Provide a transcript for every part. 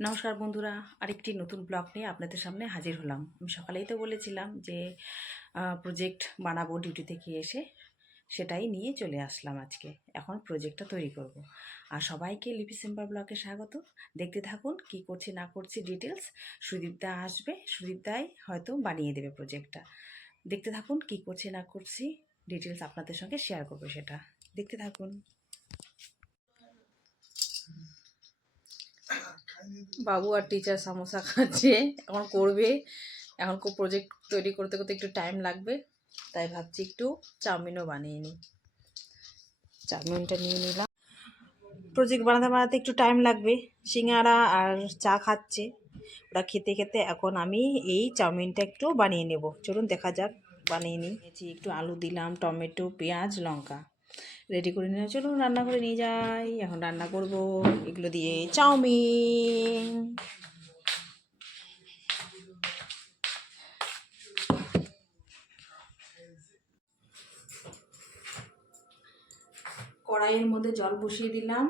নমস্কার বন্ধুরা, আরেকটি নতুন ব্লগ নিয়ে আপনাদের সামনে হাজির হলাম। আমি সকালেই তো বলেছিলাম যে প্রজেক্ট বানাবো ডিউটি থেকে এসে, সেটাই নিয়ে চলে আসলাম আজকে। এখন প্রজেক্টটা তৈরি করব। আর সবাইকে লিপি সিম্পা ব্লগে স্বাগত। দেখতে থাকুন কি করছি, না করছি ডিটেলস সুদীপদা আসবে। সুদীপদাই হয়তো বানিয়ে দেবে প্রজেক্টটা দেখতে থাকুন কি করছি, না করছি ডিটেলস আপনাদের সঙ্গে শেয়ার করব সেটা। দেখতে থাকুন। বাবু আর টিচার সামোসা খাচ্ছে, এখন করবে। এখন খুব প্রজেক্ট তৈরি করতে করতে একটু টাইম লাগবে, তাই ভাবছি একটু চাউমিনও বানিয়ে নিই। চাউমিনটা নিয়ে নিলাম। প্রজেক্ট বানাতে বানাতে একটু টাইম লাগবে, সিঙ্গারা আর চা খাচ্ছে। ওরা খেতে খেতে এখন আমি এই চাউমিনটা একটু বানিয়ে নেব। চলুন দেখা যাক, বানিয়ে নিয়েছি একটু আলু দিলাম, টমেটো, পেঁয়াজ, লঙ্কা। রেডি করে নিয়ে চলুন রান্না করে নিয়ে যাই। এখন রান্না করব এগুলো দিয়ে। চাউমিন। কড়াইয়ের মধ্যে জল বসিয়ে দিলাম।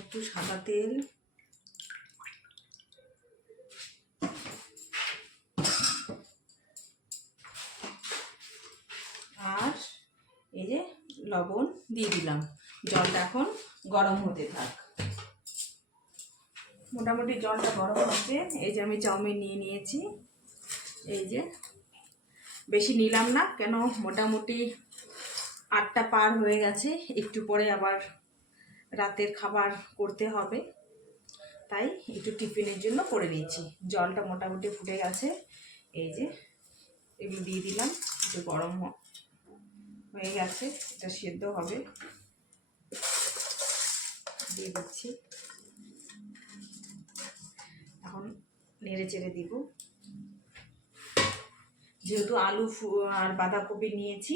একটু সাদা তেল। দিয়ে দিলাম। জলটা এখন গরম হতে থাক। মোটামুটি জলটা গরম হচ্ছে। এই যে আমি চাউমিন নিয়ে নিয়েছি। এই যে বেশি নিলাম না, কেন মোটামুটি আটটা পার হয়ে গেছে। একটু পরে আবার রাতের খাবার করতে হবে। তাই একটু টিফিনের জন্য করে নিয়েছি। জলটা মোটামুটি ফুটে গেছে। এই যে এগুলো দিয়ে দিলাম। একটু গরম হয়ে গেছে, এটা সেদ্ধ হবে। দিয়ে দিচ্ছি। এখন নেড়ে চেড়ে দিব। যেহেতু আলু আর বাঁধাকপি নিয়েছি,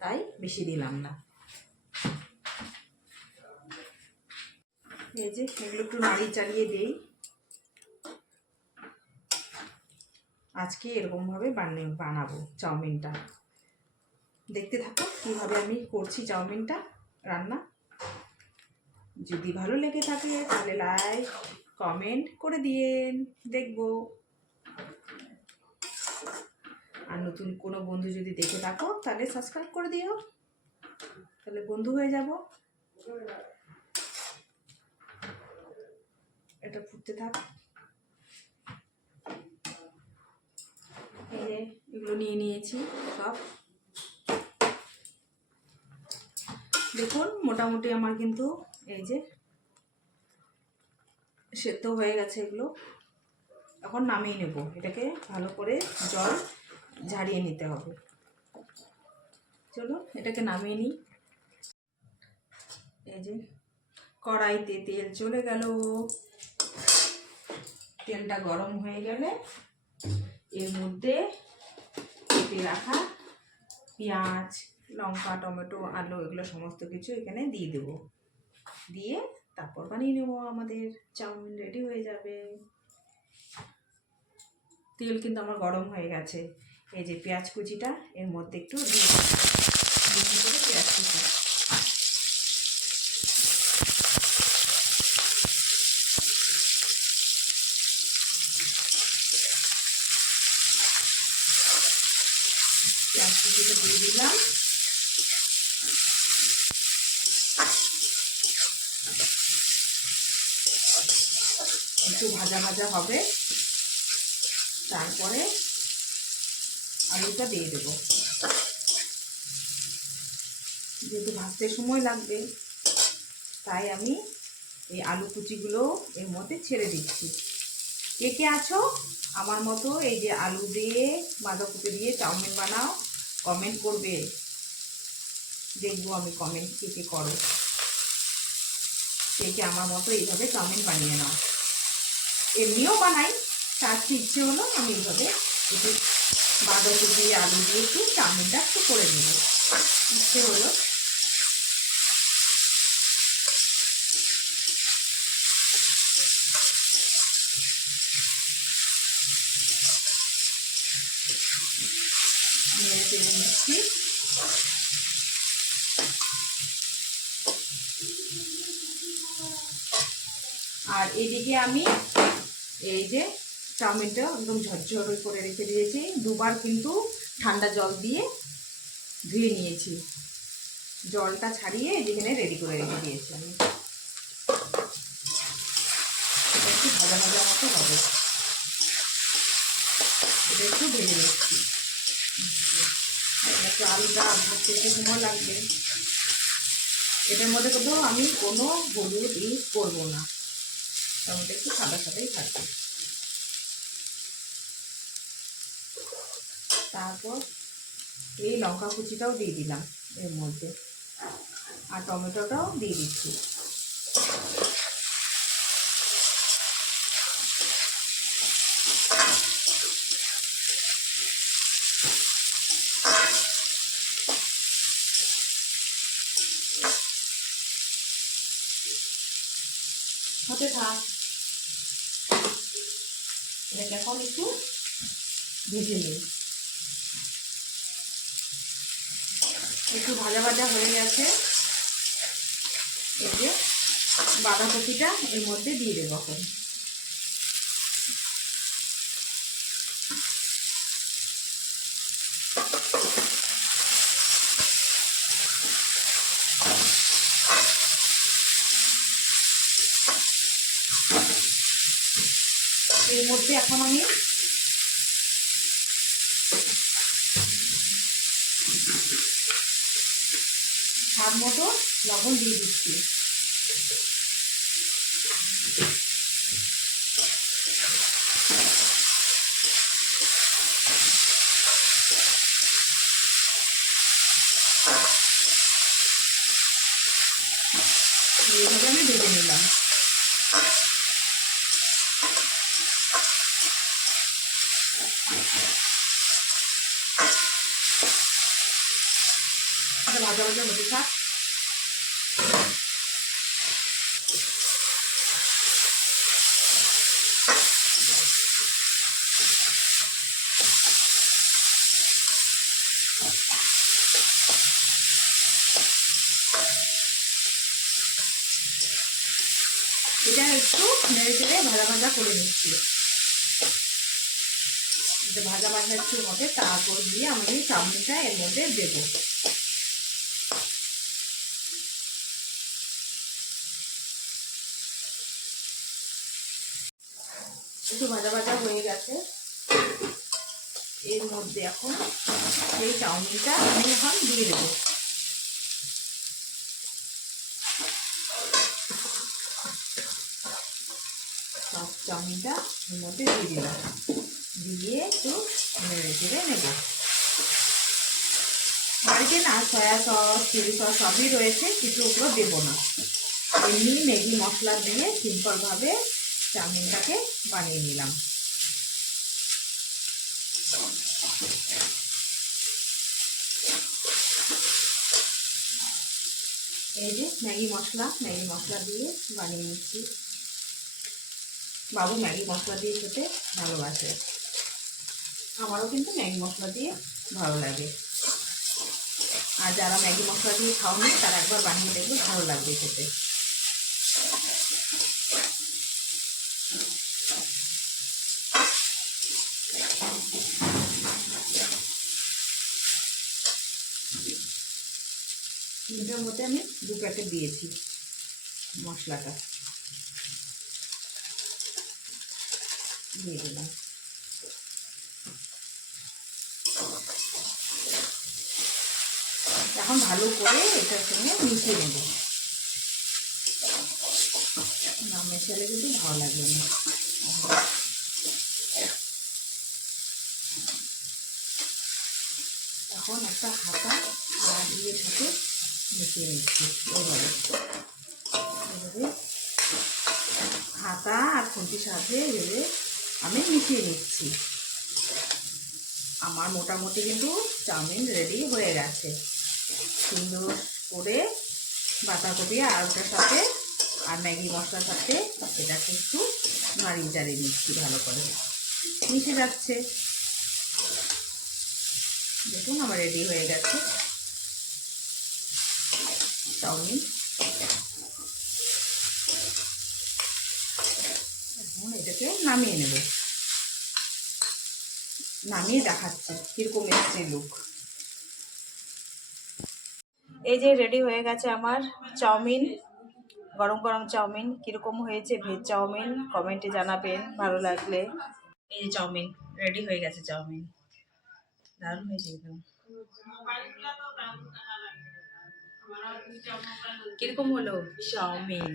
তাই বেশি দিলাম না। এই যে, এগুলো একটু নাড়িয়ে চালিয়ে দেই। আজকে এরকমভাবে বানিয়ে বানাবো চাউমিনটা। দেখতে থাকো কীভাবে আমি করছি চাউমিনটা রান্না। যদি ভালো লেগে থাকে তাহলে লাইক কমেন্ট করে দিয়েন, দেখব। আর নতুন কোনো বন্ধু যদি দেখে থাকো তাহলে সাবস্ক্রাইব করে দিও। তাহলে বন্ধু হয়ে যাব। এটা ফুটতে থাক। এই যে এগুলো নিয়ে নিয়েছি সব। দেখুন, মোটামুটি আমার কিন্তু এই যে সেদ্ধ হয়ে গেছে এগুলো। এখন নামিয়ে নেব। এটাকে ভালো করে জল ঝাড়িয়ে নিতে হবে। চলো এটাকে নামিয়ে নিই। এই যে কড়াইতে তেল চলে গেল। তেলটা গরম হয়ে গেলে এর মধ্যে কেটে রাখা পেঁয়াজ লঙ্কা, টমেটো, আলু, এগুলো সমস্ত কিছু এখানে দিয়ে দেবো। দিয়ে তারপর বানিয়ে নেব, আমাদের চাউমিন রেডি হয়ে যাবে। তেল কিন্তু আমার গরম হয়ে গেছে। এই যে পেঁয়াজ কুচিটা, এর মধ্যে একটু দিয়ে পেঁয়াজ কুচি পেঁয়াজ কুচিটা দিয়ে দিলাম একটু ভাজা ভাজা হবে। তারপরে আলুটা দিয়ে দেবো। যেহেতু ভাজতে সময় লাগবে, তাই আমি এই আলু কুচিগুলো এর মধ্যে ছেড়ে দিচ্ছি। কে কে আছো? আমার মতো এই যে আলু দিয়ে বাঁধাকপি দিয়ে চাউমিন বানাও কমেন্ট করবে। দেখব আমি কমেন্ট কে কে করো। কে কে আমার মতো এইভাবে চাউমিন বানিয়ে নাও। এমনিও বানাই, তার ইচ্ছে হলো আমি এইভাবে একটু বাঁধাকপি আলু দিয়ে একটু চাউমিনটা একটু করে নেব। ইচ্ছে হলো। নেড়ে চেড়ে নিচ্ছি আর এদিকে আমি এই যে চাউমিনটা একদম ঝরঝর করে রেখে দিয়েছি। দুবার কিন্তু ঠান্ডা জল দিয়ে ধুয়ে নিয়েছি। জলটা ছাড়িয়ে যেখানে রেডি করে রেখে দিয়েছি আমি। একটু ভাজা ভাজা মতো হবে। এটা একটু ভেজে নিচ্ছি। একটু আলুটা ভাজতে একটু সময় লাগবে। এটার মধ্যে কোথাও আমি কোনো হলুদ ইউজ করব না। মধ্যে একটু সাদা সাদাই থাকবে। তারপর এই লঙ্কা কুচিটাও দিয়ে দিলাম এর মধ্যে। আর টমেটোটাও দিয়ে দিচ্ছি। হতে থাক। এটাকে এখন একটু ভেজে নিই। একটু ভাজা ভাজা হয়ে গেছে। এই যে বাঁধাকপিটা এর মধ্যে দিয়ে দেবো এখন। এর মধ্যে এখন আমি স্বাদ মতো লবণ দিয়ে দিচ্ছি। এইভাবে আমি ভেজে নিলাম ভাজা হতে এটা একটু নেড়ে চেড়ে ভাজা ভাজা করে নিচ্ছি। ভাজা ভাজা একটু হবে, তারপর দিয়ে আমাদের চাউমিনটা এর মধ্যে দেবো। একটু ভাজা ভাজা হয়ে গেছে। এর মধ্যে এখন এই চাউমিনটা আমি এখন দিয়ে দেবো। সব চাউমিনটা এর মধ্যে দিয়ে দিলাম। দিয়ে একটু নেড়ে চেড়ে নেব। বাড়িতে না সয়া সস, চিলি সস সবই রয়েছে, কিছু ওগুলো দেবো না। এমনি ম্যাগি মশলা দিয়ে সিম্পলভাবে চাউমিনটাকে বানিয়ে নিলাম। এই যে ম্যাগি মশলা ম্যাগি মশলা দিয়ে বানিয়ে নিচ্ছি। বাবু ম্যাগি মশলা দিয়ে খেতে ভালোবাসে। আমারও কিন্তু ম্যাগি মশলা দিয়ে ভালো লাগে। আর যারা ম্যাগি মশলা দিয়ে খাওনি, তারা একবার বানিয়ে দেখবে, ভালো লাগবে খেতে। তিনটার মধ্যে আমি দু প্যাকেট দিয়েছি মশলাটা। দিয়ে দিলাম। এখন ভালো করে এটার সঙ্গে মিশিয়ে নেব। না, মেশালে কিন্তু ভালো লাগবে না। এখন একটা হাতা ইয়ের সাথে মিশিয়ে নিচ্ছি এইভাবে এভাবে হাতা আর খুন্তির সাথে এভাবে আমি মিশিয়ে নিচ্ছি। আমার মোটামুটি কিন্তু চাউমিন রেডি হয়ে গেছে। সুন্দর করে বাঁধাকপি আর সাথে আর ম্যাগি মশলার সাথে এটাকে একটু নাড়িয়ে চাড়িয়ে নিচ্ছি ভালো করে। মিশে যাচ্ছে। দেখুন, আমার রেডি হয়ে গেছে। চাউমিন। হয়েছে নামিয়ে নেব। নামিয়ে দেখাচ্ছে কীরকম এসছে লুক এই যে রেডি হয়ে গেছে আমার চাউমিন, গরম গরম চাউমিন। কীরকম হয়েছে ভেজ চাউমিন? কমেন্টে জানাবেন, ভালো লাগলে। এই যে চাউমিন রেডি হয়ে গেছে চাউমিন। দারুণ হয়েছে একদম কীরকম হলো? চাউমিন।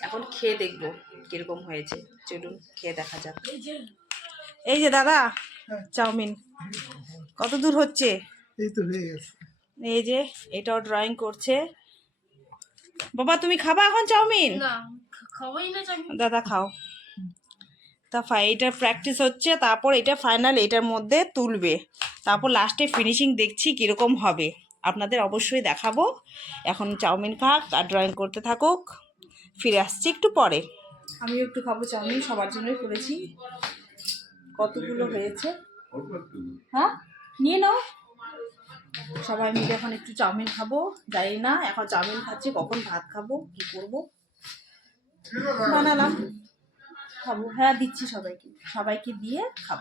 এখন খেয়ে দেখব কীরকম হয়েছে। চলুন খেয়ে দেখা যাক। এই যে দাদা চাউমিন। কত দূর হচ্ছে? এই তো হয়ে গেছে। এই যে এটাও ড্রয়িং করছে। বাবা তুমি খাবা এখন চাউমিন? না খাওয়াই না চাই দাদা খাও। তা ফাই এটার প্র্যাকটিস হচ্ছে তারপর এটা ফাইনাল এটার মধ্যে তুলবে। তারপর লাস্টে ফিনিশিং দেখছি কীরকম হবে। আপনাদের অবশ্যই দেখাবো। এখন চাউমিন খাক আর ড্রয়িং করতে থাকুক। ফিরে আসছি একটু পরে। আমিও একটু খাব চাউমিন, সবার জন্যই করেছি। কতগুলো হয়েছে? হ্যাঁ? নিয়ে নাও। সবাই মিলে এখন একটু চাউমিন খাব। জানি না এখন চাউমিন খাচ্ছি, কখন ভাত খাব, কি করব? বানালাম। খাব। হ্যাঁ দিচ্ছি সবাইকে। সবাইকে দিয়ে খাব।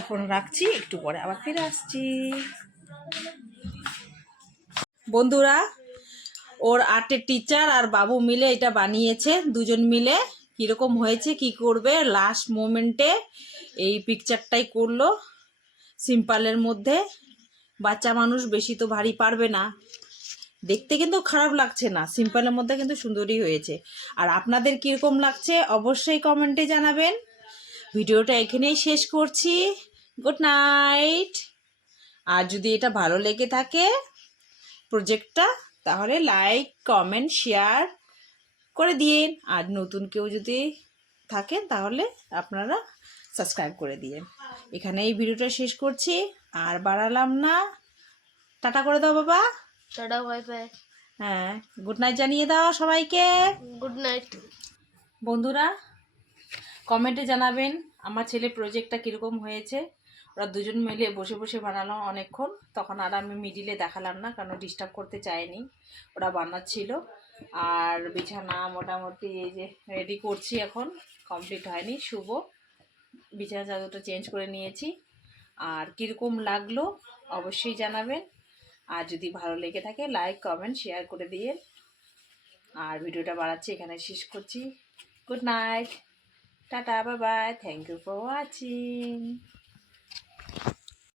এখন রাখছি, একটু পরে আবার ফিরে আসছি। বন্ধুরা, ওর আর্টের টিচার আর বাবু মিলে এটা বানিয়েছে, দুজন মিলে। কীরকম হয়েছে, কি করবে লাস্ট মোমেন্টে এই পিকচারটাই করল সিম্পলের মধ্যে। বাচ্চা মানুষ বেশি তো ভারী পারবে না। দেখতে কিন্তু খারাপ লাগছে না সিম্পলের মধ্যে কিন্তু সুন্দরই হয়েছে। আর আপনাদের কীরকম লাগছে, অবশ্যই কমেন্টে জানাবেন। ভিডিওটা এখানেই শেষ করছি। গুড নাইট আর যদি এটা ভালো লেগে থাকে প্রজেক্টটা তাহলে লাইক কমেন্ট শেয়ার করে দিন আর নতুন কেউ যদি থাকেন তাহলে আপনারা সাবস্ক্রাইব করে দিন এখানে এই ভিডিওটা শেষ করছি। আর বাড়ালাম না। টাটা করে দাও বাবা। টাটা বাই বাই হ্যাঁ গুড নাইট জানিয়ে দাও সবাইকে। গুড নাইট বন্ধুরা কমেন্টে জানাবেন আমার ছেলে প্রজেক্টটা কীরকম হয়েছে। ওরা দুজন মিলে বসে বসে বানালো অনেকক্ষণ। তখন আর আমি মিডিলে দেখালাম না, কারণ ডিস্টার্ব করতে চায়নি। ওরা বানাচ্ছিল। আর বিছানা মোটামুটি এই যে রেডি করছি এখন। কমপ্লিট হয়নি, শুভ। বিছানা চাদরটা চেঞ্জ করে নিয়েছি। আর কীরকম লাগল অবশ্যই জানাবেন। আর যদি ভালো লেগে থাকে লাইক কমেন্ট শেয়ার করে দিয়ে আর ভিডিওটা বাড়াচ্ছি, এখানে শেষ করছি। Good night tata bye bye thank you for watching